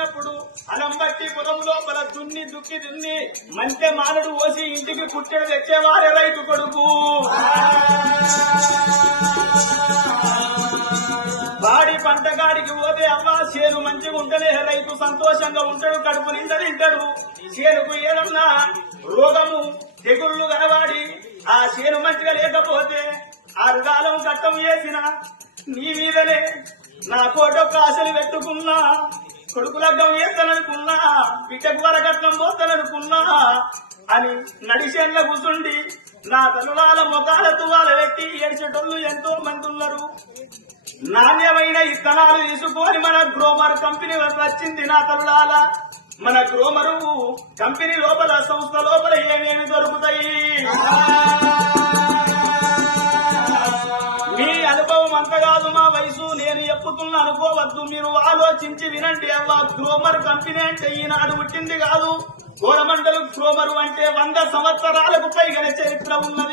వచ్చినప్పుడు అలంబట్టి పొలం లోపల దున్ని దుక్కి దున్ని మంచి మానడు పోసి ఇంటికి కుట్టెడు తెచ్చేవారే రైతు కొడుకు. వాడి పంటగాడికి పోతే అవ్వ చేను మంచిగా ఉంటేనే రైతు సంతోషంగా ఉంటాడు, కడుపు నిండా తింటాడు. చేనుకు ఏదన్నా రోగము తెగుళ్ళు కనవాడి ఆ చేను మంచిగా లేకపోతే ఆరుగాలం చట్టం వేసిన నీ మీదనే నా కోటొక్క ఆశలు పెట్టుకున్నా, కొడుకు లగ్గం వేస్తాననుకున్నా, బిడ్డకు వరకట్నం పోతాననుకున్నా అని నడిచేళ్ళ కూర్చుండి నా తల్లుల ముఖాల తువాల పెట్టి ఏడ్చేటోళ్ళు ఎంతో మంది ఉన్నారు. నాణ్యమైన ఇత్తనాలు తీసుకొని మన గ్రోమర్ కంపెనీ వచ్చింది. నా తల్లుల మన గ్రోమరు కంపెనీ లోపల సంస్థ లోపల ఏమేమి దొరుకుతాయి? మీ అనుభవం అంత కాదు, మా వయసు నేను చెప్పుతున్నా అనుకోవద్దు. మీరు ఆలోచించి వినండి. అవ్వ గ్రోమర్ కంపెనీ అంటే ఈనాడు పుట్టింది కాదు. కోరమండలు గ్రోమరు అంటే 100 సంవత్సరాలకు పైగా చరిత్ర ఉన్నది.